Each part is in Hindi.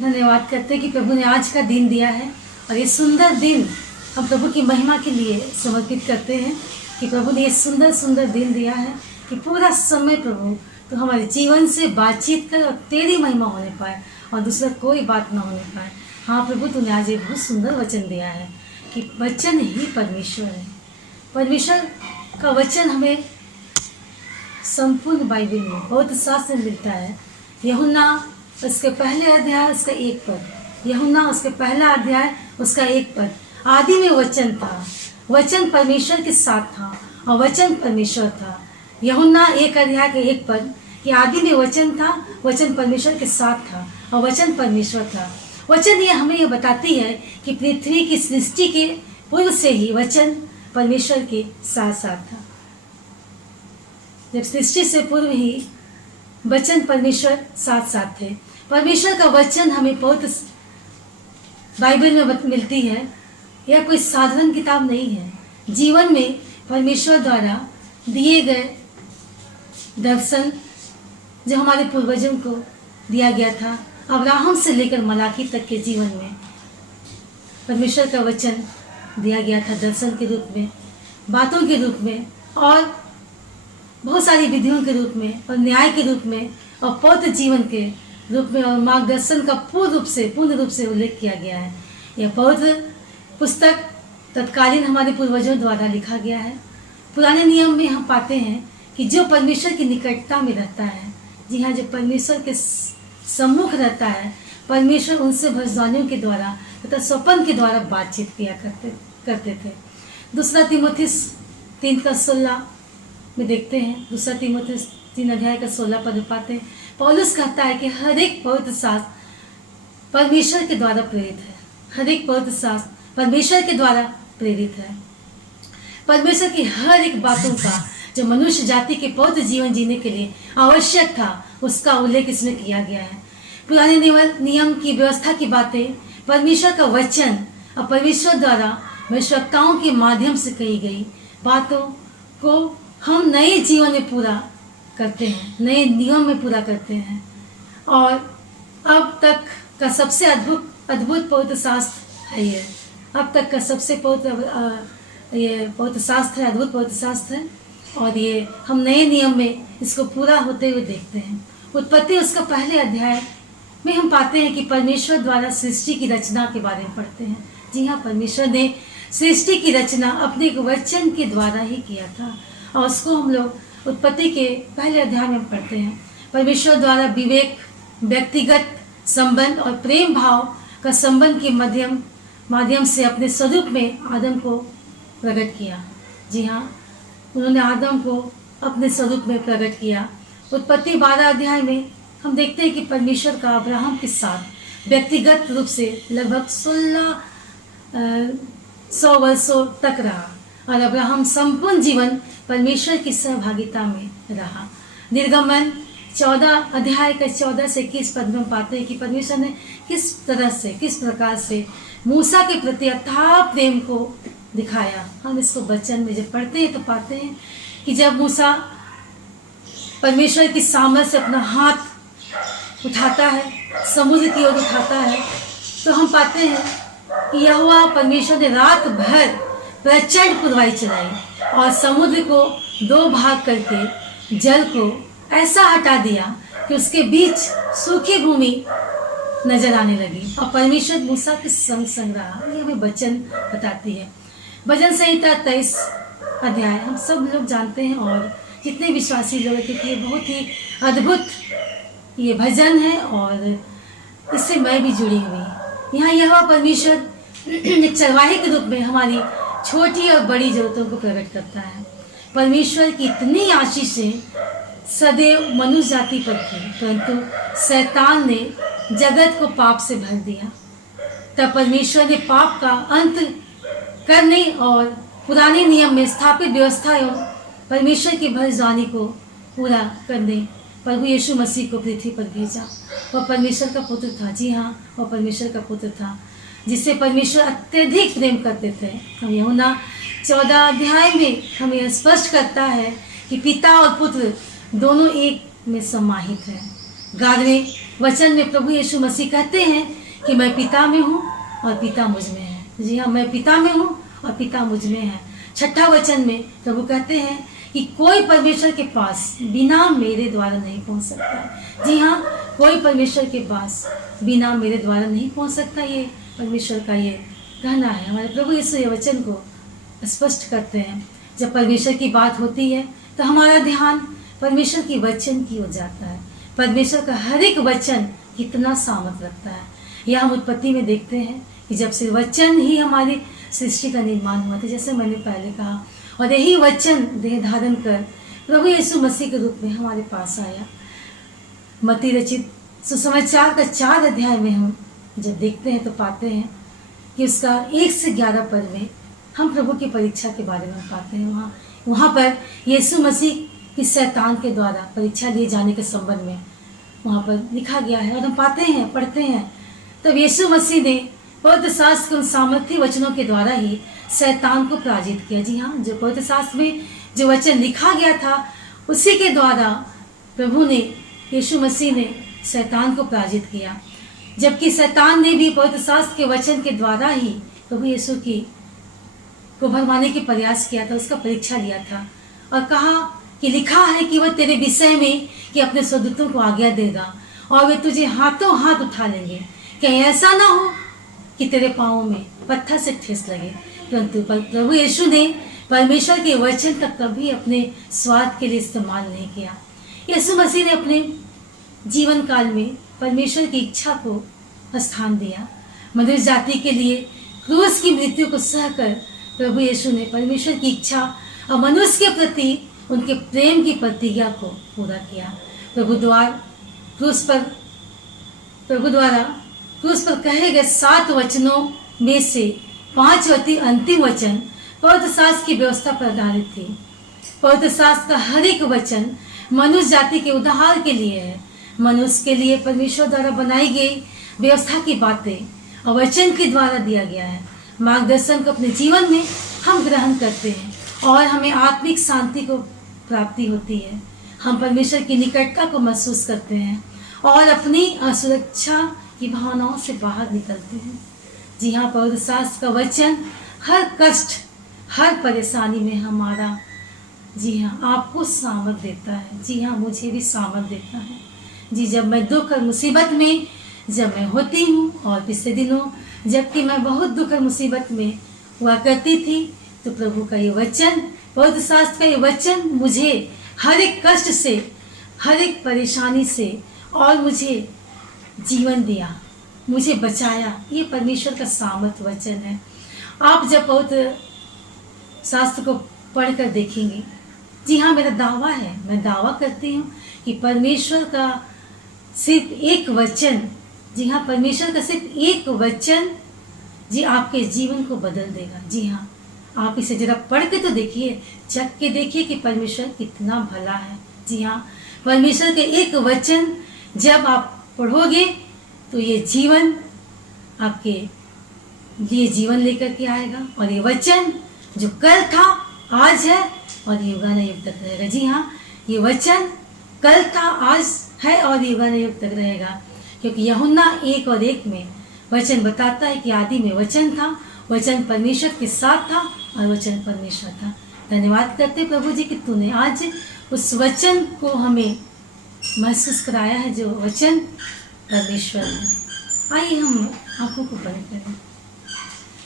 धन्यवाद करते हैं कि प्रभु ने आज का दिन दिया है और ये सुंदर दिन हम प्रभु की महिमा के लिए समर्पित करते हैं कि प्रभु ने ये सुंदर सुंदर दिन दिया है कि पूरा समय प्रभु तो हमारे जीवन से बातचीत कर और तेरी महिमा होने पाए और दूसरा कोई बात ना होने पाए। हाँ प्रभु, तूने आज एक बहुत सुंदर वचन दिया है कि वचन ही परमेश्वर है। परमेश्वर का वचन हमें संपूर्ण बाइबल में बहुत शास्त्र में मिलता है। यूहन्ना उसके पहले अध्याय उसका 1 पद, यूहन्ना उसके पहला अध्याय उसका 1 पद, आदि में वचन था, वचन परमेश्वर के साथ था और वचन परमेश्वर था। यूहन्ना 1 अध्याय के 1 पद कि आदि में वचन था, वचन परमेश्वर के साथ था और वचन परमेश्वर था। वचन ये हमें ये बताती है कि पृथ्वी की सृष्टि के पूर्व से ही वचन परमेश्वर के साथ साथ था। जब सृष्टि से पूर्व ही वचन परमेश्वर साथ साथ थे। परमेश्वर का वचन हमें बहुत बाइबल में मिलती है। यह कोई साधारण किताब नहीं है। जीवन में परमेश्वर द्वारा दिए गए दर्शन जो हमारे पूर्वजों को दिया गया था, अब्राहम से लेकर मलाकी तक के जीवन में परमेश्वर का वचन दिया गया था, दर्शन के रूप में, बातों के रूप में और बहुत सारी विधियों के रूप में और न्याय के रूप में और पौत्र जीवन के रूप में और मार्गदर्शन का पूर्ण रूप से उल्लेख किया गया है। यह पौत्र पुस्तक तत्कालीन हमारे पूर्वजों द्वारा लिखा गया है। पुराने नियम में हम पाते हैं कि जो परमेश्वर की निकटता में रहता है, जी हाँ, जो परमेश्वर के सम्मुख रहता है, परमेश्वर उनसे भविष्यवाणियों के द्वारा तथा स्वप्न के द्वारा बातचीत किया करते थे। दूसरा तीमुथियुस 3:16 में देखते हैं, दूसरा तीमुथियुस 3 अध्याय का 16 पद पाते हैं। पौलुस कहता है कि हर एक पवित्र शास्त्र परमेश्वर के द्वारा प्रेरित है। हर एक पवित्र शास्त्र परमेश्वर के द्वारा प्रेरित है। परमेश्वर की हर एक बातों का जो मनुष्य जाति के पवित्र जीवन जीने के लिए आवश्यक था, उसका उल्लेख इसमें किया गया है। पुराने नियम की व्यवस्था की बातें परमेश्वर का वचन और परमेश्वर द्वारा भविष्यवक्ताओं के माध्यम से कही गई बातों को हम नए जीवन में पूरा करते हैं, नए नियम में पूरा करते हैं। और अब तक का सबसे अद्भुत पवित्र शास्त्र है ये। अब तक का सबसे पवित्र शास्त्र है, अद्भुत पवित्र शास्त्र है और ये हम नए नियम में इसको पूरा होते हुए देखते हैं। उत्पत्ति उसका पहले अध्याय में हम पाते हैं कि परमेश्वर द्वारा सृष्टि की रचना के बारे में पढ़ते हैं। जी हाँ, परमेश्वर ने सृष्टि की रचना अपने वचन के द्वारा ही किया था और उसको हम लोग उत्पत्ति के पहले अध्याय में पढ़ते हैं। परमेश्वर द्वारा विवेक, व्यक्तिगत संबंध और प्रेम भाव का संबंध के माध्यम से अपने स्वरूप में आदम को प्रकट किया। जी हाँ, उन्होंने आदम को अपने स्वरूप में प्रकट किया। उत्पत्ति 12 अध्याय में हम देखते हैं कि परमेश्वर का अब्राहम के साथ व्यक्तिगत रूप से लगभग 100 वर्षों तक रहा और अब्राहम संपूर्ण जीवन परमेश्वर की सहभागिता में रहा। निर्गमन 14 अध्याय का 14 से 21 पद में पाते हैं कि परमेश्वर ने किस प्रकार से मूसा के प्रति अथाह प्रेम को दिखाया। हम इसको वचन में जब पढ़ते हैं तो पाते हैं कि जब मूसा परमेश्वर की सामर्थ्य से अपना हाथ उठाता है, समुद्र की ओर उठाता है, तो हम पाते हैं कि यहोवा परमेश्वर ने रात भर प्रचंड पुरवाई चलाई और समुद्र को 2 भाग करके जल को ऐसा हटा दिया कि उसके बीच सूखी भूमि नजर आने लगी और परमेश्वर मूसा के संग रहा। ये हमें वचन बताती है। भजन संहिता 23 अध्याय हम सब लोग जानते हैं और जितने विश्वासी लोग हैं, क्योंकि ये बहुत ही अद्भुत ये भजन है और इससे मैं भी जुड़ी हुई। यहाँ यह परमेश्वर एक चरवाहे के रूप में हमारी छोटी और बड़ी जरूरतों को प्रकट करता है। परमेश्वर की इतनी आशीषें सदैव मनुष्य जाति पर थी, परंतु शैतान ने जगत को पाप से भर दिया। तब परमेश्वर ने पाप का अंत करने और पुराने नियम में स्थापित व्यवस्था एवं परमेश्वर की भविष्यवाणी को पूरा करने प्रभु यीशु मसीह को पृथ्वी पर भेजा। वह परमेश्वर का पुत्र था। जी हाँ, वह परमेश्वर का पुत्र था जिससे परमेश्वर अत्यधिक प्रेम करते थे। हम यूहन्ना 14 अध्याय में हमें स्पष्ट करता है कि पिता और पुत्र दोनों एक में समाहित है। 11वें वचन में प्रभु यीशु मसीह कहते हैं कि मैं पिता में हूँ और पिता मुझ में है। जी हाँ, मैं पिता में हूँ और पिता मुझ में है। 6ठा वचन में प्रभु कहते हैं कि कोई परमेश्वर के पास बिना मेरे द्वारा नहीं पहुँच सकता। जी हाँ, कोई परमेश्वर के पास बिना मेरे द्वारा नहीं पहुँच सकता। ये परमेश्वर का ये कहना है। हमारे प्रभु यीशु ये वचन को स्पष्ट करते हैं। जब परमेश्वर की बात होती है तो हमारा ध्यान परमेश्वर की वचन की ओर जाता है। परमेश्वर का हर एक वचन कितना सामर्थ रखता है। यह हम उत्पत्ति में देखते हैं कि जब से वचन ही हमारी सृष्टि का निर्माण हुआ था, जैसे मैंने पहले कहा, और यही वचन देह धारण कर प्रभु यीशु मसीह के रूप में हमारे पास आया। मत्ती रचित सुसमाचार का 4 अध्याय में हम जब देखते हैं तो पाते हैं कि उसका 1 से 11 पद में हम प्रभु की परीक्षा के बारे में पाते हैं। वहाँ पर यीशु मसीह की शैतान के द्वारा परीक्षा लिए जाने के संबंध में वहाँ पर लिखा गया है और हम पाते हैं, पढ़ते हैं। तब यीशु मसीह ने पवित्र शास्त्र के उन सामर्थ्य वचनों के द्वारा ही शैतान को पराजित किया। जी हाँ, जो पवित्र शास्त्र में जो वचन लिखा गया था उसी के द्वारा प्रभु ने, यीशु मसीह ने शैतान को पराजित किया। जबकि शैतान ने भी पवित्र शास्त्र के वचन के द्वारा ही प्रभु यीशु को भरमाने के प्रयास किया था, उसका परीक्षा लिया था और कहा कि लिखा है कि वह तेरे विषय में कि अपने स्वदूतों को आज्ञा देगा और वे तुझे हाथों हाथ उठा लेंगे, कहीं ऐसा ना हो कि तेरे पाँवों में पत्थर से ठेस लगे। परंतु प्रभु यीशु ने परमेश्वर के वचन तक कभी अपने स्वार्थ के लिए इस्तेमाल नहीं किया। यीशु मसीह ने अपने जीवन काल में परमेश्वर की इच्छा को स्थान दिया। मनुष्य जाति के लिए क्रूस की मृत्यु को सहकर प्रभु यीशु ने परमेश्वर की इच्छा और मनुष्य के प्रति उनके प्रेम की प्रतिज्ञा को पूरा किया। प्रभु द्वारा क्रूस पर कहे गए 7 वचनों में से 5 अंतिम वचन पवित्र शास्त्र की व्यवस्था पर आधारित थी। पवित्र शास्त्र का हर एक वचन मनुष्य जाति के उद्धार के लिए है। मनुष्य के लिए परमेश्वर द्वारा बनाई गई व्यवस्था की बातें और वचन के द्वारा दिया गया है। मार्गदर्शन को अपने जीवन में हम ग्रहण करते हैं और हमें आत्मिक शांति को प्राप्ति होती है। हम परमेश्वर की निकटता को महसूस करते हैं और अपनी असुरक्षा की भावनाओं से बाहर निकलते हैं। जी हाँ, पवित्र शास्त्र का वचन हर कष्ट, हर परेशानी में हमारा, जी हाँ, आपको सामर्थ देता है। जी हाँ, मुझे भी सामर्थ देता है। जी, जब मैं दुख और मुसीबत में जब मैं होती हूँ और पिछले दिनों जबकि मैं बहुत दुख और मुसीबत में हुआ करती थी तो प्रभु का ये वचन, पवित्र शास्त्र का ये वचन मुझे हर एक कष्ट से, हर एक परेशानी से और मुझे जीवन दिया, मुझे बचाया। ये परमेश्वर का सामर्थ वचन है। आप जब पवित्र शास्त्र को पढ़कर देखेंगे, जी हाँ, मेरा दावा है, मैं दावा करती हूँ कि परमेश्वर का सिर्फ एक वचन, जी हाँ, परमेश्वर का सिर्फ एक वचन जी आपके जीवन को बदल देगा। जी हाँ, आप इसे जरा पढ़ के तो देखिए, चख के देखिए कि परमेश्वर कितना भला है। जी हाँ, परमेश्वर के एक वचन जब आप पढ़ोगे तो ये जीवन आपके लिए जीवन लेकर के आएगा और ये वचन जो कल था, आज है और युगानुयुग तक रहेगा। जी हाँ, ये वचन कल था, आज है और युगानुयुग तक रहेगा, क्योंकि यूहन्ना 1:1 में वचन बताता है कि आदि में वचन था, वचन परमेश्वर के साथ था और वचन परमेश्वर था। धन्यवाद करते प्रभु जी कि तूने आज उस वचन को हमें महसूस कराया है जो वचन परमेश्वर है। आइए हम आंखों को बंद करें।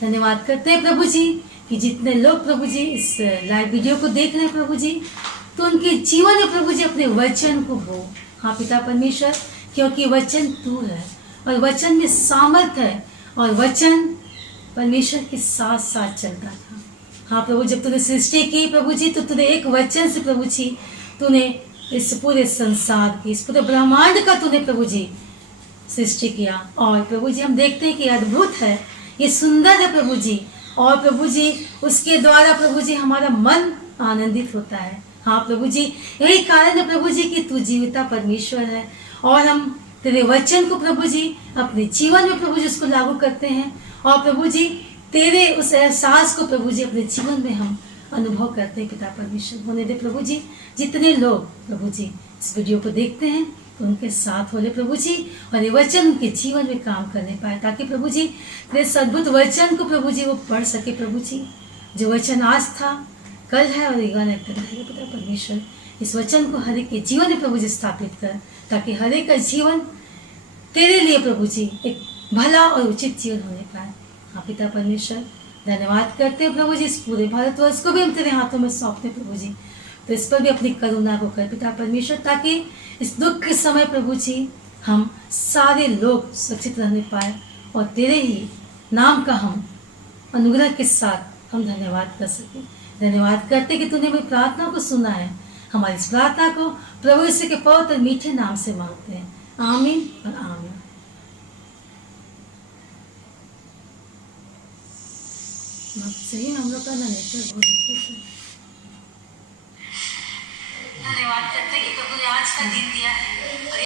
धन्यवाद करते हैं प्रभु जी कि जितने लोग प्रभु जी इस लाइव वीडियो को देख रहे हैं प्रभु जी, तो उनके जीवन में प्रभु जी अपने वचन को बो। हाँ पिता परमेश्वर, क्योंकि वचन तू है और वचन में सामर्थ है और वचन परमेश्वर के साथ साथ चलता था। हाँ प्रभु, जब तूने सृष्टि की प्रभु जी, तो तूने एक वचन से प्रभु जी तूने इस पूरे संसार की, इस पूरे ब्रह्मांड का तूने प्रभु जी सृष्टि किया। और प्रभु जी हम देखते हैं कि अद्भुत है, ये सुंदर है प्रभु जी, और प्रभु जी उसके द्वारा प्रभु जी हमारा मन आनंदित होता है। हाँ प्रभु जी, यही कारण है प्रभु जी कि तू जीविता परमेश्वर है और हम तेरे वचन को प्रभु जी अपने जीवन में प्रभु जी उसको लागू करते हैं और प्रभु जी तेरे उस एहसास को प्रभु जी अपने जीवन में हम अनुभव करते हैं। पिता परमेश्वर, होने दे प्रभु जी जितने लोग प्रभु जी इस वीडियो को देखते हैं तो उनके साथ हो ले प्रभु जी, और ये वचन उनके जीवन में काम करने पाए, ताकि प्रभु जी तेरे अद्भुत वचन को प्रभु जी वो पढ़ सके प्रभु जी। जो वचन आज था, कल है और युगान तक रहेगा पिता परमेश्वर। इस वचन को हर एक के जीवन में प्रभु जी स्थापित कर, ताकि हर एक का जीवन तेरे लिए प्रभु जी एक भला और उचित जीवन होने पाए। हाँ पिता परमेश्वर, धन्यवाद करते हैं प्रभु जी। इस पूरे भारतवर्ष को भी हम तेरे हाथों में सौंपते प्रभु जी, तो इस पर भी अपनी करुणा को कर पिता परमेश्वर, ताकि इस दुख के समय प्रभु जी हम सारे लोग सुरक्षित रहने पाए, और तेरे ही नाम का हम अनुग्रह के साथ हम धन्यवाद कर सके। धन्यवाद करते कि तूने मेरी प्रार्थना को सुना है। हमारी इस प्रार्थना को प्रभु यीशु के पवित्र मीठे नाम से मांगते हैं, आमीन और आमीन। सही में हम लोग का नेटवर्क बहुत दिक्कत है। धन्यवाद करते कि प्रभु ने आज का दिन दिया है।